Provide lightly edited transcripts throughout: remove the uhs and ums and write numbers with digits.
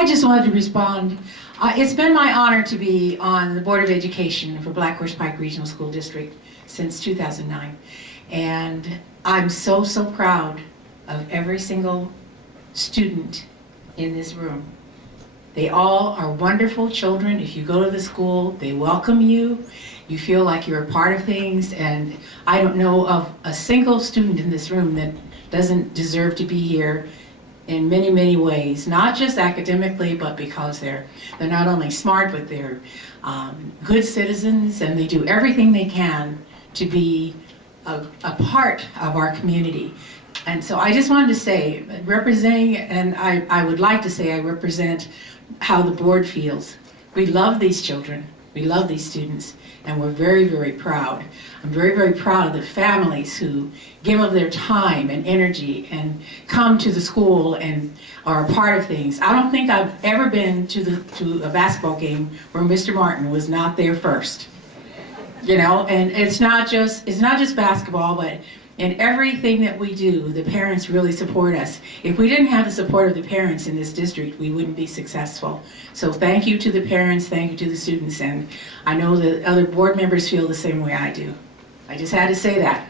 I just wanted to respond. It's been my honor to be on the Board of Education for Black Horse Pike Regional School District since 2009. And I'm so, so proud of every single student in this room. They all are wonderful children. If you go to the school, they welcome you. You feel like you're a part of things. And I don't know of a single student in this room that doesn't deserve to be here in many, many ways, not just academically, but because they're not only smart, but they're good citizens, and they do everything they can to be a part of our community. And so I just wanted to say, representing, and I would like to say I represent how the board feels. We love these children, we love these students, and we're very, very proud. I'm very, very proud of the families who give of their time and energy and come to the school and are a part of things. I don't think I've ever been to a basketball game where Mr. Martin was not there first. You know, and it's not just basketball, but in everything that we do, the parents really support us. If we didn't have the support of the parents in this district, we wouldn't be successful. So thank you to the parents, thank you to the students, and I know that other board members feel the same way I do. I just had to say that.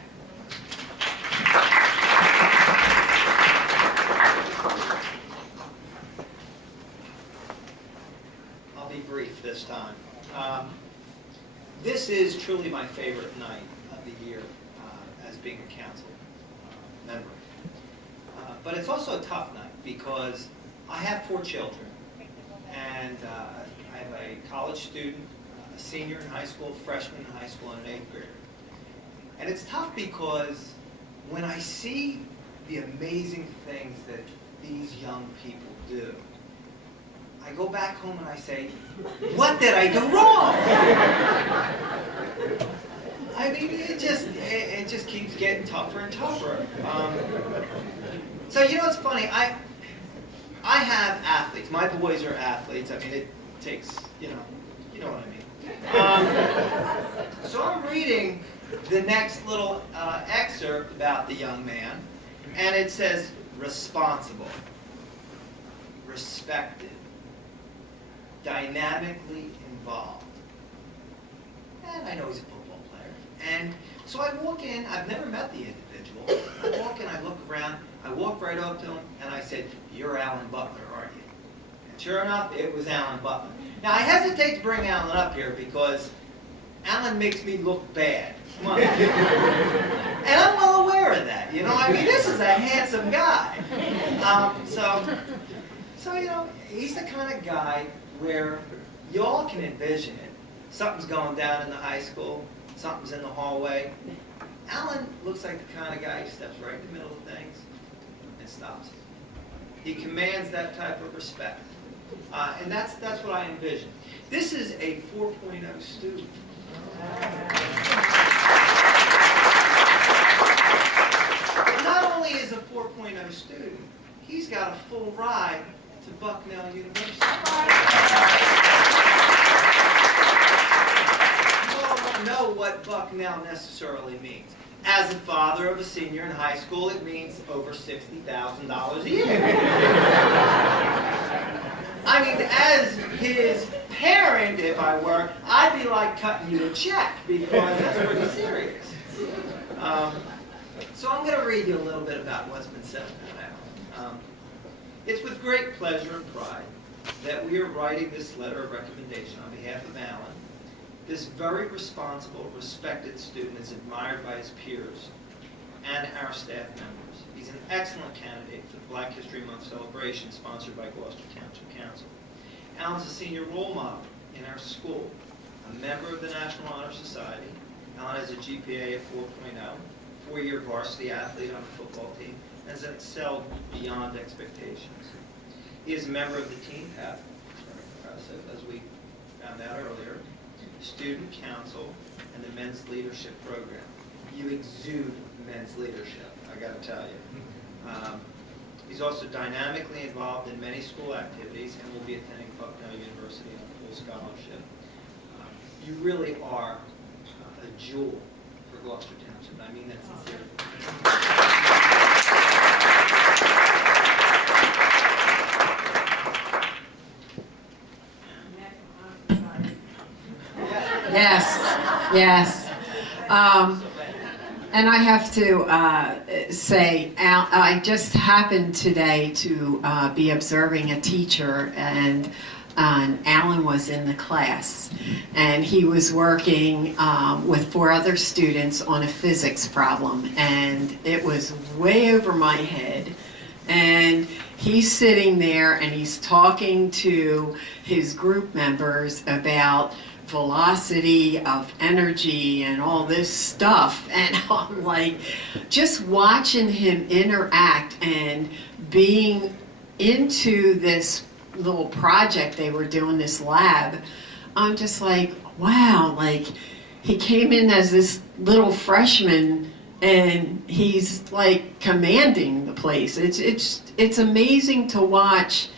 I'll be brief this time. This is truly my favorite night of the year as being a council member. But it's also a tough night because I have 4 children, and I have a college student, a senior in high school, freshman in high school, and an 8th grader. And it's tough because when I see the amazing things that these young people do, I go back home and I say, what did I do wrong? I mean, it just keeps getting tougher and tougher. So you know, it's funny. I have athletes. My boys are athletes. I mean, it takes, you know what I mean. So I'm reading the next little excerpt about the young man, and it says responsible, respected, dynamically involved. And I know he's a football player. And so I walk in, I've never met the individual. I walk in, I look around, I walk right up to him, and I said, "You're Alan Butler, aren't you?" And sure enough, it was Alan Butler. Now I hesitate to bring Alan up here because Alan makes me look bad. Come on. And I'm well aware of that, you know. I mean, this is a handsome guy. So you know, he's the kind of guy where you all can envision it. Something's going down in the high school, something's in the hallway. Alan looks like the kind of guy who steps right in the middle of things and stops. He commands that type of respect. And that's what I envision. This is a 4.0 student. But not only is a 4.0 student, he's got a full ride to Bucknell University. You all don't know what Bucknell necessarily means. As a father of a senior in high school, it means over $60,000 a year. I mean, as his parent, if I were, I'd be like cutting you a check because that's pretty serious. So I'm going to read you a little bit about what's been said about Alan. It's with great pleasure and pride that we are writing this letter of recommendation on behalf of Alan. This very responsible, respected student is admired by his peers and our staff members. He's an excellent candidate for the Black History Month celebration sponsored by Gloucester Township Council. Alan's a senior role model in our school, a member of the National Honor Society. Alan has a GPA of 4.0, 4-year varsity athlete on the football team, and has excelled beyond expectations. He is a member of the Team Pep, very impressive, as we found out earlier, Student Council, and the Men's Leadership Program. You exude men's leadership, I got to tell you. He's also dynamically involved in many school activities and will be attending Bucknell University on a full scholarship. You really are a jewel for Gloucester Township. I mean that sincerely. Yes, yes. And I have to say, I just happened today to be observing a teacher, and Alan was in the class, and he was working with 4 other students on a physics problem, and it was way over my head. And he's sitting there and he's talking to his group members about velocity of energy and all this stuff, and I'm like, just watching him interact and being into this little project they were doing, this lab, I'm just like, wow, like he came in as this little freshman and he's like commanding the place. It's amazing to watch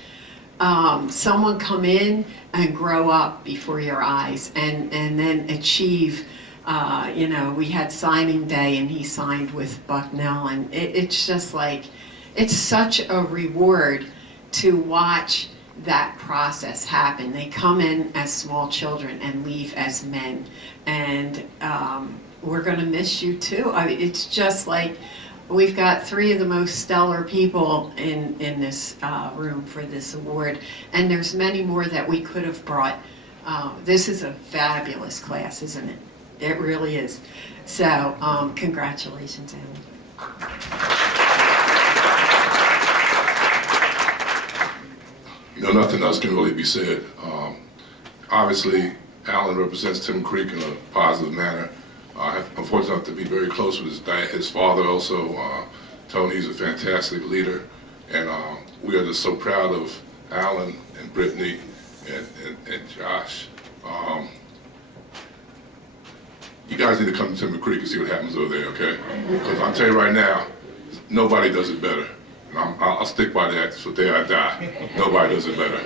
someone come in and grow up before your eyes, and then achieve. We had signing day, and he signed with Bucknell, and it's just like, it's such a reward to watch that process happen. They come in as small children and leave as men, and we're going to miss you too. I mean, it's just like, we've got 3 of the most stellar people in this room for this award, and there's many more that we could have brought. This is a fabulous class, isn't it? It really is. So, congratulations, Alan. Nothing else can really be said. Obviously, Alan represents Tim Creek in a positive manner. I'm fortunate enough to be very close with his father also. Tony's a fantastic leader, and we are just so proud of Alan and Brittany and Josh. You guys need to come to Timber Creek and see what happens over there, okay? Because I'll tell you right now, nobody does it better. And I'll stick by that so the day I die. Nobody does it better.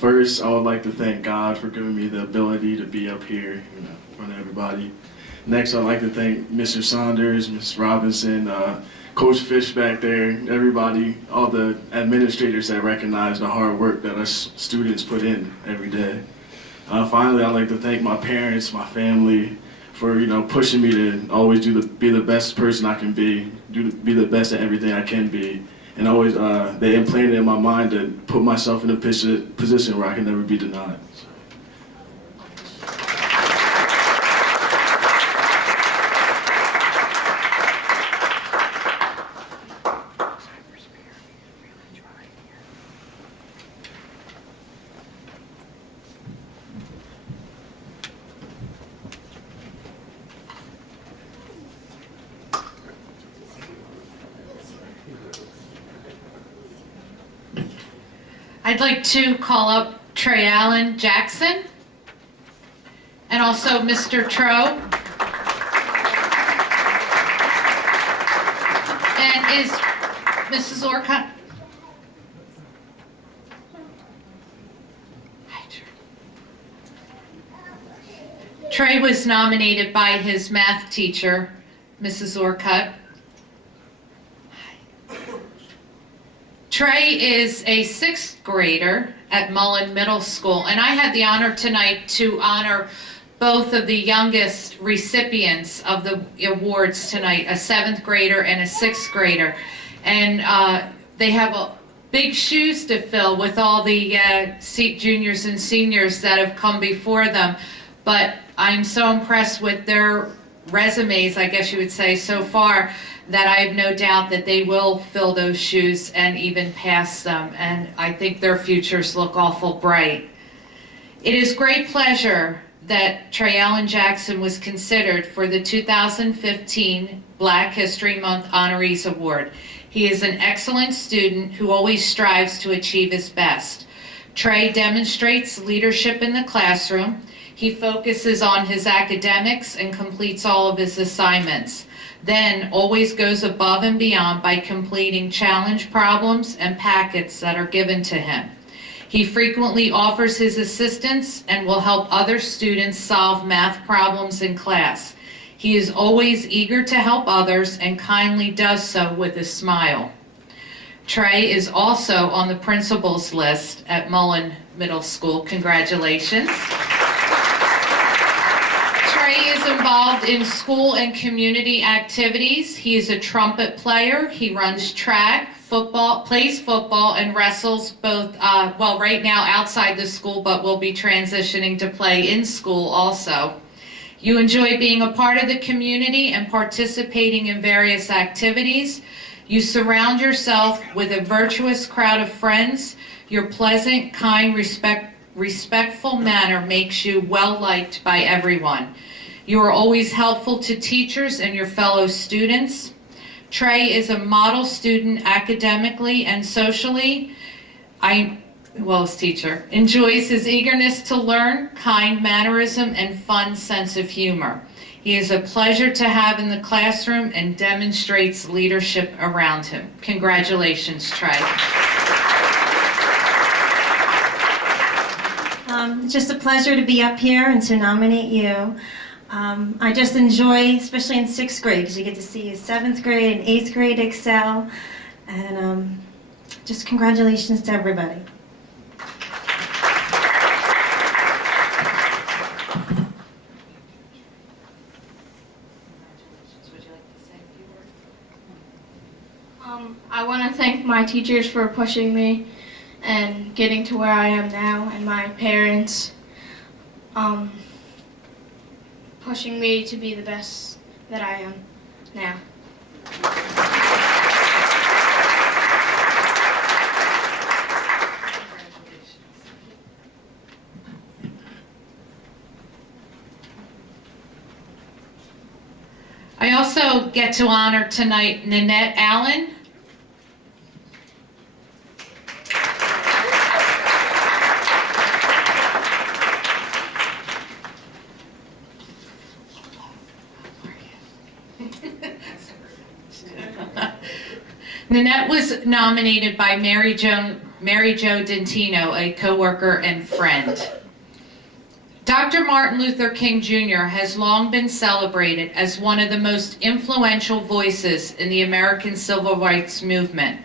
First, I would like to thank God for giving me the ability to be up here, in front of everybody. Next, I'd like to thank Mr. Saunders, Ms. Robinson, Coach Fish back there, everybody, all the administrators that recognize the hard work that us students put in every day. Finally, I'd like to thank my parents, my family, for pushing me to always be the best person I can be the best at everything I can be. And always, they implanted in my mind to put myself in a position where I can never be denied. I'd like to call up Trey Allen Jackson and also Mr. Tro. And is Mrs. Orcutt? Trey was nominated by his math teacher, Mrs. Orcutt. Trey is a 6th grader at Mullen Middle School, and I had the honor tonight to honor both of the youngest recipients of the awards tonight, a 7th grader and a 6th grader. And they have big shoes to fill with all the juniors and seniors that have come before them. But I'm so impressed with their resumes, I guess you would say, so far, that I have no doubt that they will fill those shoes and even pass them, and I think their futures look awful bright. It is great pleasure that Trey Allen Jackson was considered for the 2015 Black History Month Honorees Award. He is an excellent student who always strives to achieve his best. Trey demonstrates leadership in the classroom. He focuses on his academics and completes all of his assignments. Then always goes above and beyond by completing challenge problems and packets that are given to him. He frequently offers his assistance and will help other students solve math problems in class. He is always eager to help others and kindly does so with a smile. Trey is also on the principal's list at Mullen Middle School. Congratulations. Trey is involved in school and community activities. He is a trumpet player. He runs track, football, plays football, and wrestles both, right now outside the school, but will be transitioning to play in school also. You enjoy being a part of the community and participating in various activities. You surround yourself with a virtuous crowd of friends. Your pleasant, kind, respectful manner makes you well-liked by everyone. You are always helpful to teachers and your fellow students. Trey is a model student academically and socially. His teacher enjoys his eagerness to learn, kind mannerism, and fun sense of humor. He is a pleasure to have in the classroom and demonstrates leadership around him. Congratulations, Trey. It's just a pleasure to be up here and to nominate you. I just enjoy, especially in 6th grade, because you get to see 7th grade and 8th grade excel. And just congratulations to everybody. I want to thank my teachers for pushing me and getting to where I am now, and my parents pushing me to be the best that I am now. I also get to honor tonight Nanette Allen. Nanette was nominated by Mary Jo Dentino, a coworker and friend. Dr. Martin Luther King Jr. has long been celebrated as one of the most influential voices in the American civil rights movement.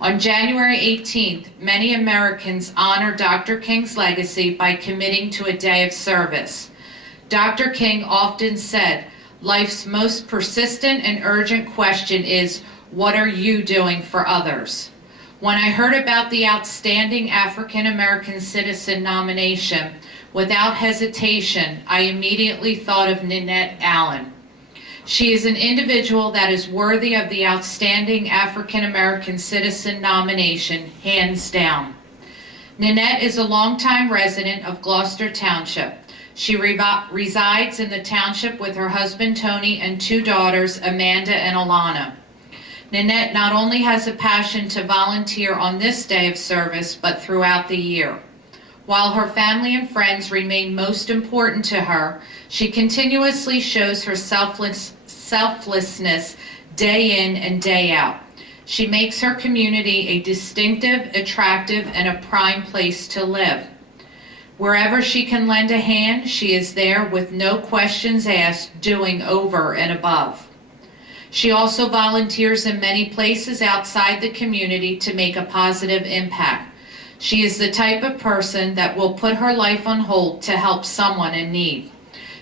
On January 18th, many Americans honor Dr. King's legacy by committing to a day of service. Dr. King often said, "Life's most persistent and urgent question is, what are you doing for others?" When I heard about the outstanding African American citizen nomination, without hesitation, I immediately thought of Nanette Allen. She is an individual that is worthy of the outstanding African American citizen nomination, hands down. Nanette is a longtime resident of Gloucester Township. She resides in the township with her husband Tony and 2 daughters, Amanda and Alana. Nanette not only has a passion to volunteer on this day of service, but throughout the year. While her family and friends remain most important to her, she continuously shows her selflessness day in and day out. She makes her community a distinctive, attractive, and a prime place to live. Wherever she can lend a hand, she is there with no questions asked, doing over and above. She also volunteers in many places outside the community to make a positive impact. She is the type of person that will put her life on hold to help someone in need.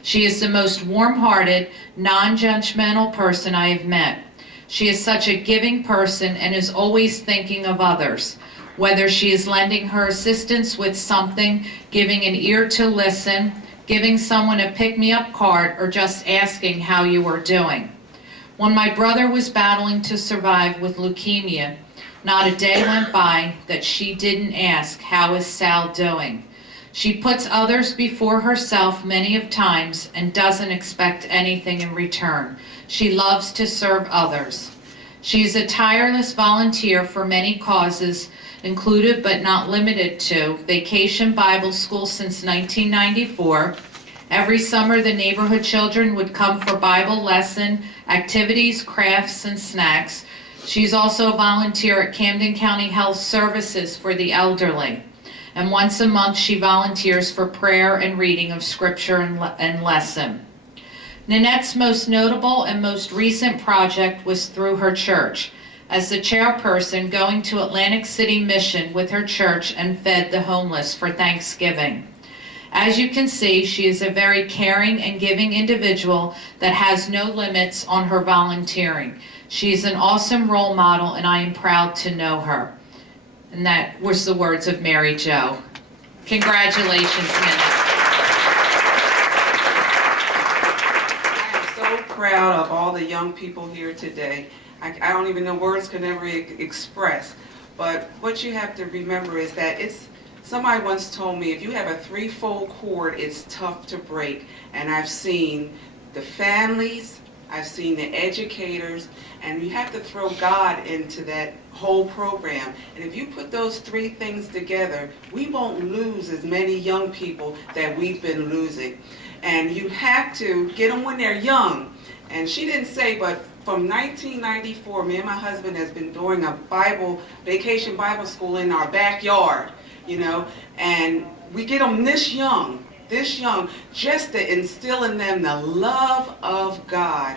She is the most warm-hearted, non-judgmental person I have met. She is such a giving person and is always thinking of others. Whether she is lending her assistance with something, giving an ear to listen, giving someone a pick-me-up card, or just asking how you are doing. When my brother was battling to survive with leukemia, not a day went by that she didn't ask, "How is Sal doing?" She puts others before herself many of times and doesn't expect anything in return. She loves to serve others. She is a tireless volunteer for many causes, included but not limited to Vacation Bible School since 1994. Every summer, the neighborhood children would come for Bible lesson, activities, crafts, and snacks. She's also a volunteer at Camden County Health Services for the elderly. And once a month, she volunteers for prayer and reading of scripture and lesson. Nanette's most notable and most recent project was through her church. as the chairperson going to Atlantic City Mission with her church and fed the homeless for Thanksgiving. As you can see, she is a very caring and giving individual that has no limits on her volunteering. She is an awesome role model, and I am proud to know her. And that was the words of Mary Jo. Congratulations, Minnie. I am so proud of all the young people here today. I don't even know words can ever express. But what you have to remember is that somebody once told me, if you have a three-fold cord, it's tough to break. And I've seen the families, I've seen the educators, and you have to throw God into that whole program. And if you put those three things together, we won't lose as many young people that we've been losing. And you have to get them when they're young. And she didn't say, but from 1994, me and my husband has been doing a vacation Bible school in our backyard, and we get them this young, just to instill in them the love of God.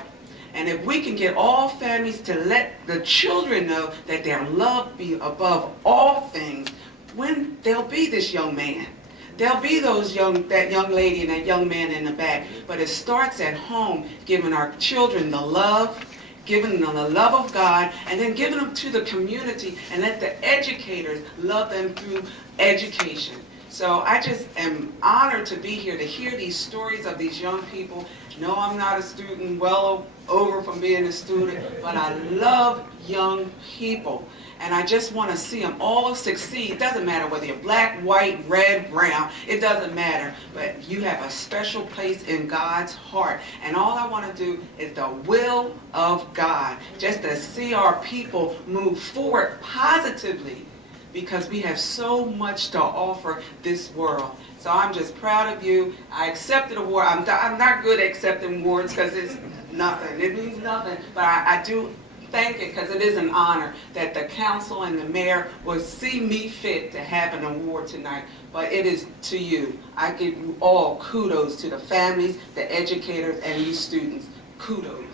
And if we can get all families to let the children know that their love be above all things, when there'll be this young man, there'll be that young lady and that young man in the back. But it starts at home, giving our children the love, giving them the love of God, and then giving them to the community, and let the educators love them through education. So I just am honored to be here to hear these stories of these young people. No, I'm not a student, well over from being a student, but I love young people. And I just want to see them all succeed. It doesn't matter whether you're black, white, red, brown. It doesn't matter. But you have a special place in God's heart. And all I want to do is the will of God. Just to see our people move forward positively, because we have so much to offer this world. So I'm just proud of you. I accepted an award. I'm not good at accepting awards because it's nothing. It means nothing. But I do thank it because it is an honor that the council and the mayor will see me fit to have an award tonight. But it is to you. I give you all kudos, to the families, the educators, and you students. Kudos.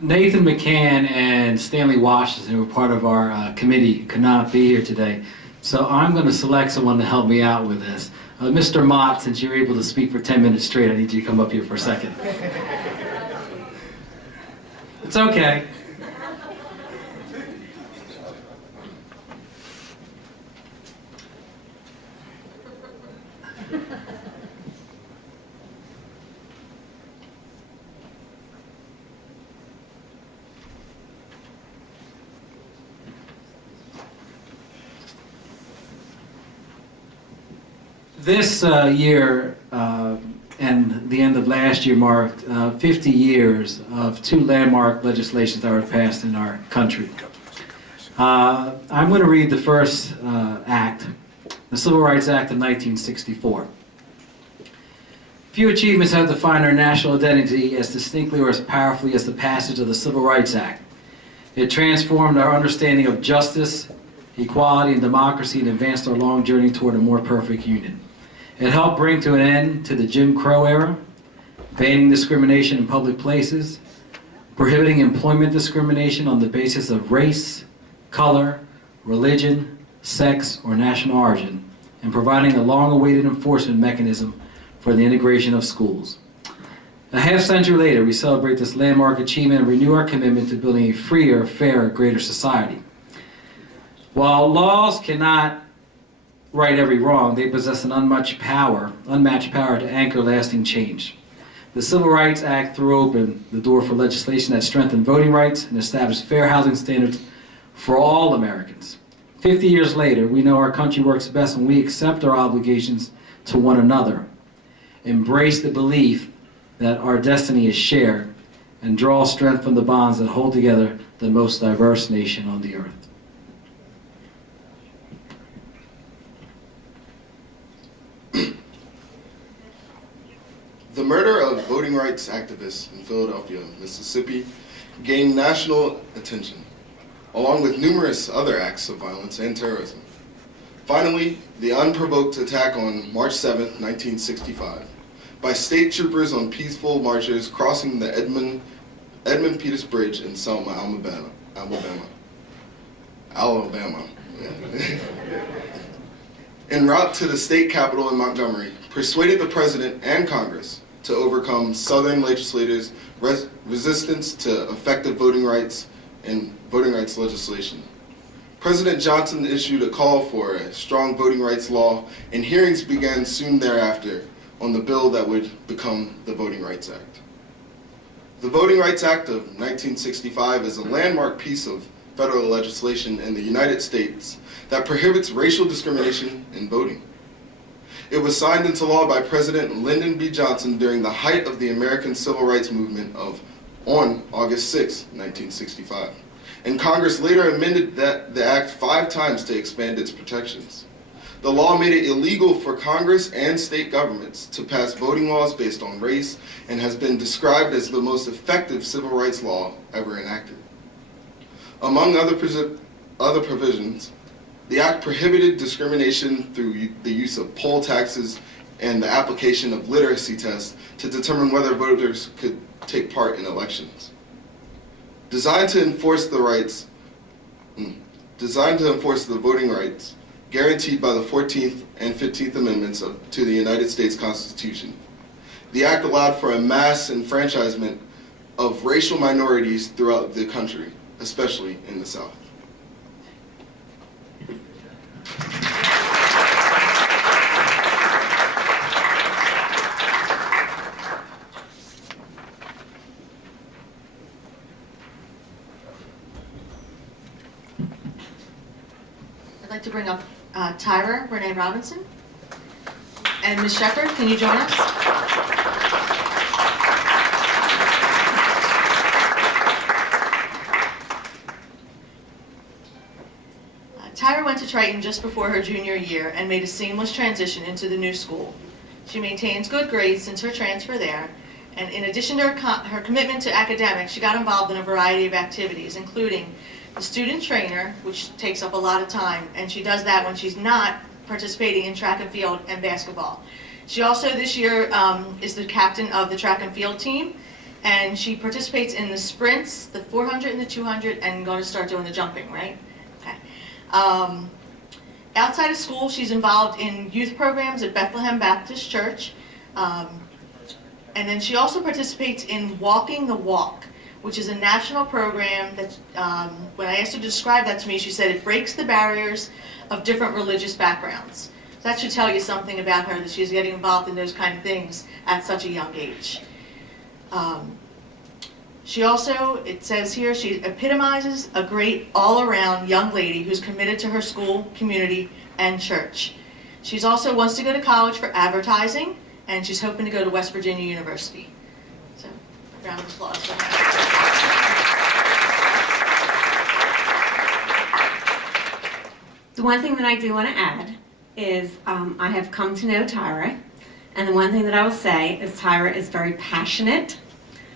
Nathan McCann and Stanley Washington, who were part of our committee, could not be here today. So I'm going to select someone to help me out with this. Mr. Mott, since you're able to speak for 10 minutes straight, I need you to come up here for a second. It's okay. This year and the end of last year marked 50 years of two landmark legislations that were passed in our country. I'm going to read the first act, the Civil Rights Act of 1964. Few achievements have defined our national identity as distinctly or as powerfully as the passage of the Civil Rights Act. It transformed our understanding of justice, equality, and democracy and advanced our long journey toward a more perfect union. It helped bring to an end to the Jim Crow era, banning discrimination in public places, prohibiting employment discrimination on the basis of race, color, religion, sex, or national origin, and providing a long-awaited enforcement mechanism for the integration of schools. A half-century later, we celebrate this landmark achievement and renew our commitment to building a freer, fairer, greater society. While laws cannot right every wrong, they possess an unmatched power to anchor lasting change. The Civil Rights Act threw open the door for legislation that strengthened voting rights and established fair housing standards for all Americans. 50 years later, we know our country works best when we accept our obligations to one another, embrace the belief that our destiny is shared, and draw strength from the bonds that hold together the most diverse nation on the earth. The murder of voting rights activists in Philadelphia, Mississippi, gained national attention, along with numerous other acts of violence and terrorism. Finally, the unprovoked attack on March 7, 1965, by state troopers on peaceful marchers crossing the Edmund Pettus Bridge in Selma, Alabama. Yeah. En route to the state capitol in Montgomery, persuaded the president and Congress to overcome Southern legislators' resistance to effective voting rights and voting rights legislation. President Johnson issued a call for a strong voting rights law, and hearings began soon thereafter on the bill that would become the Voting Rights Act. The Voting Rights Act of 1965 is a landmark piece of federal legislation in the United States that prohibits racial discrimination in voting. It was signed into law by President Lyndon B. Johnson during the height of the American Civil Rights Movement on August 6, 1965. And Congress later amended the act 5 times to expand its protections. The law made it illegal for Congress and state governments to pass voting laws based on race and has been described as the most effective civil rights law ever enacted. Among other provisions, the act prohibited discrimination through the use of poll taxes and the application of literacy tests to determine whether voters could take part in elections. Designed to enforce the voting rights guaranteed by the 14th and 15th Amendments to the United States Constitution, the act allowed for a mass enfranchisement of racial minorities throughout the country, especially in the South. I'd like to bring up Tyra Renee Robinson. And Ms. Shepherd, can you join us? Tyra went to Triton just before her junior year and made a seamless transition into the new school. She maintains good grades since her transfer there, and in addition to her commitment to academics, she got involved in a variety of activities, including the student trainer, which takes up a lot of time, and she does that when she's not participating in track and field and basketball. She also this year is the captain of the track and field team, and she participates in the sprints, the 400 and the 200, and going to start doing the jumping, right? Okay. Outside of school, she's involved in youth programs at Bethlehem Baptist Church, and then she also participates in Walking the Walk, which is a national program that, when I asked her to describe that to me, she said it breaks the barriers of different religious backgrounds. So that should tell you something about her, that she's getting involved in those kind of things at such a young age. She also, it says here, she epitomizes a great all-around young lady who's committed to her school, community, and church. She's also wants to go to college for advertising, and she's hoping to go to West Virginia University. So, a round of applause for her. The one thing that I do want to add is I have come to know Tyra, and the one thing that I will say is Tyra is very passionate,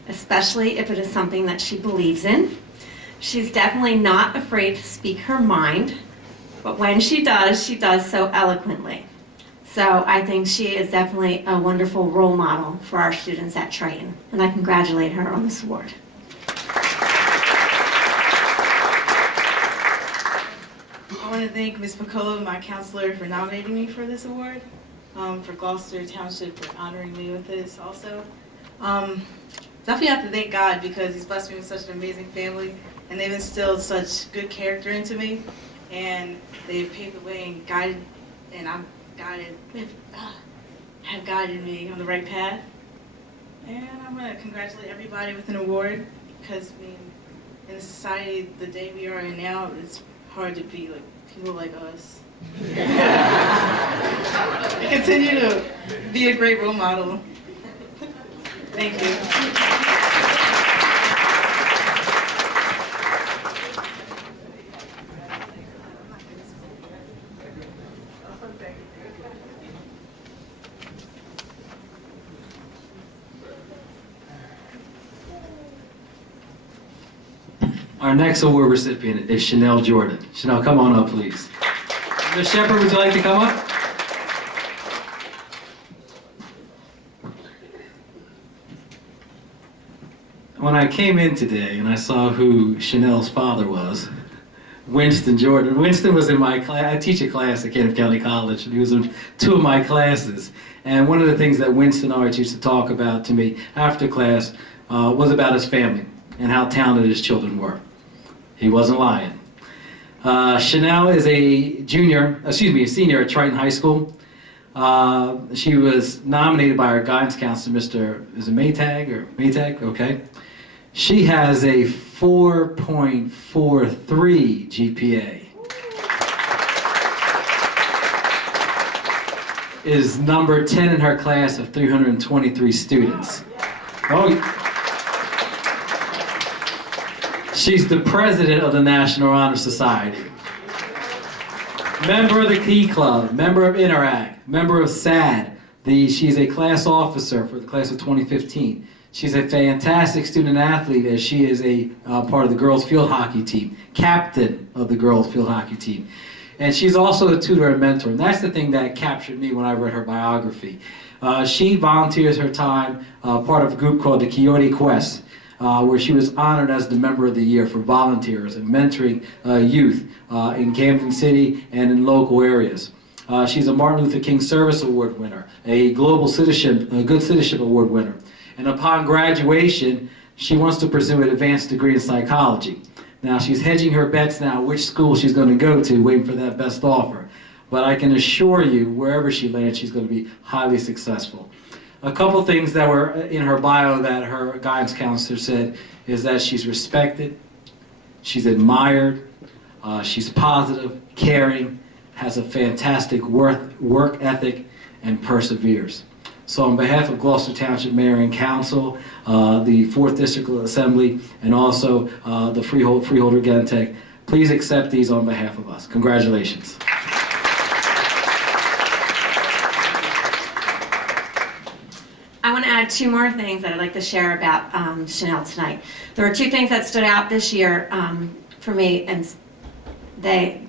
especially if it is something that she believes in. She's definitely not afraid to speak her mind, but when she does so eloquently. So I think she is definitely a wonderful role model for our students at Triton, and I congratulate her on this award. I want to thank Ms. Piccolo, my counselor, for nominating me for this award, for Gloucester Township for honoring me with this also. Definitely have to thank God because He's blessed me with such an amazing family, and they've instilled such good character into me, and they've paved the way and guided, and have guided me on the right path. And I want to congratulate everybody with an award because I mean, in the society, the day we are in now, it's hard to be like people like us. I continue to be a great role model. Thank you. Our next award recipient is Chanel Jordan. Chanel, come on up, please. Ms. Shepherd, would you like to come up? When I came in today and I saw who Chanel's father was, Winston Jordan. Winston was in my class. I teach a class at Canton County College, and he was in 2 of my classes. And one of the things that Winston always used to talk about to me after class was about his family and how talented his children were. He wasn't lying. Chanel is a senior at Triton High School. She was nominated by our guidance counselor, is it Maytag? Okay. She has a 4.43 GPA. Is number 10 in her class of 323 students. Oh, she's the president of the National Honor Society. Member of the Key Club, member of Interact, member of SAD. She's a class officer for the class of 2015. She's a fantastic student athlete as she is a part of the girls field hockey team, captain of the girls field hockey team. And she's also a tutor and mentor. And that's the thing that captured me when I read her biography. She volunteers her time, part of a group called the Coyote Quest, where she was honored as the Member of the Year for volunteers and mentoring youth in Camden City and in local areas. She's a Martin Luther King Service Award winner, a Good Citizenship Award winner. And upon graduation, she wants to pursue an advanced degree in psychology. Now, she's hedging her bets now which school she's going to go to, waiting for that best offer. But I can assure you, wherever she lands, she's going to be highly successful. A couple things that were in her bio that her guidance counselor said is that she's respected, she's admired, she's positive, caring, has a fantastic work ethic, and perseveres. So on behalf of Gloucester Township Mayor and Council, the 4th District Assembly, and also the Freeholder Gentech, please accept these on behalf of us. Congratulations. I want to add 2 more things that I'd like to share about Chanel tonight. There were 2 things that stood out this year for me, and they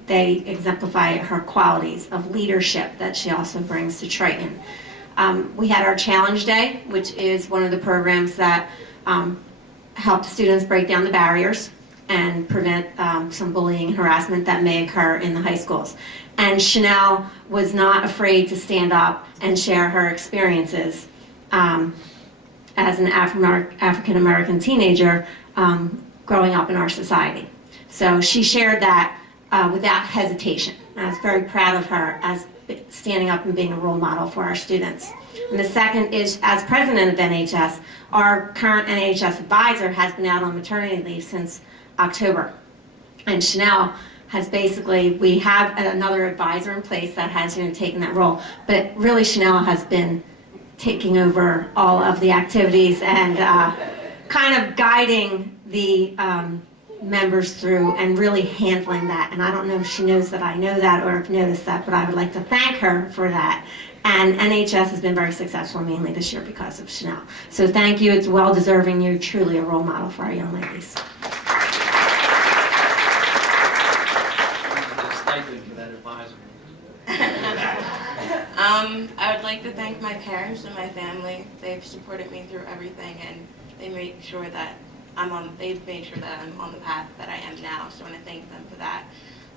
exemplify her qualities of leadership that she also brings to Triton. We had our Challenge Day, which is one of the programs that help students break down the barriers and prevent some bullying and harassment that may occur in the high schools. And Chanel was not afraid to stand up and share her experiences as an African American teenager growing up in our society. So she shared that without hesitation. I was very proud of her as standing up and being a role model for our students. And the second is, as president of NHS, our current NHS advisor has been out on maternity leave since October. And Chanel has we have another advisor in place that has taken that role, but really Chanel has been taking over all of the activities and kind of guiding the members through and really handling that. And I don't know if she knows that I know that or have noticed that, but I would like to thank her for that. And NHS has been very successful, mainly this year because of Chanel. So thank you. It's well deserving. You're truly a role model for our young ladies. I would like to thank my parents and my family. They've supported me through everything, and they made sure that they've made sure that I'm on the path that I am now, so I want to thank them for that.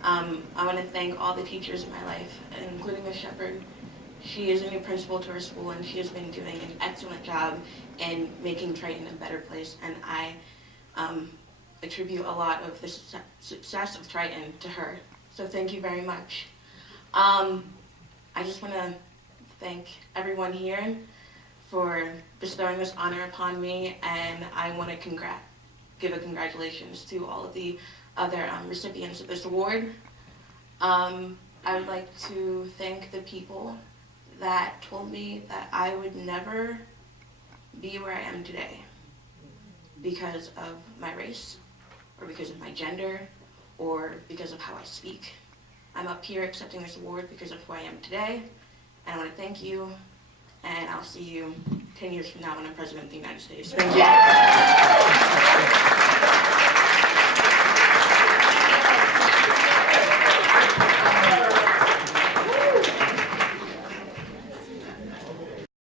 I want to thank all the teachers in my life, including Ms. Shepherd. She is a new principal to our school, and she has been doing an excellent job in making Triton a better place, and I attribute a lot of the success of Triton to her. So thank you very much. I just want to thank everyone here for bestowing this honor upon me, and I want to give a congratulations to all of the other recipients of this award. I would like to thank the people that told me that I would never be where I am today because of my race, or because of my gender, or because of how I speak. I'm up here accepting this award because of who I am today, and I want to thank you, and I'll see you 10 years from now when I'm President of the United States. Thank you.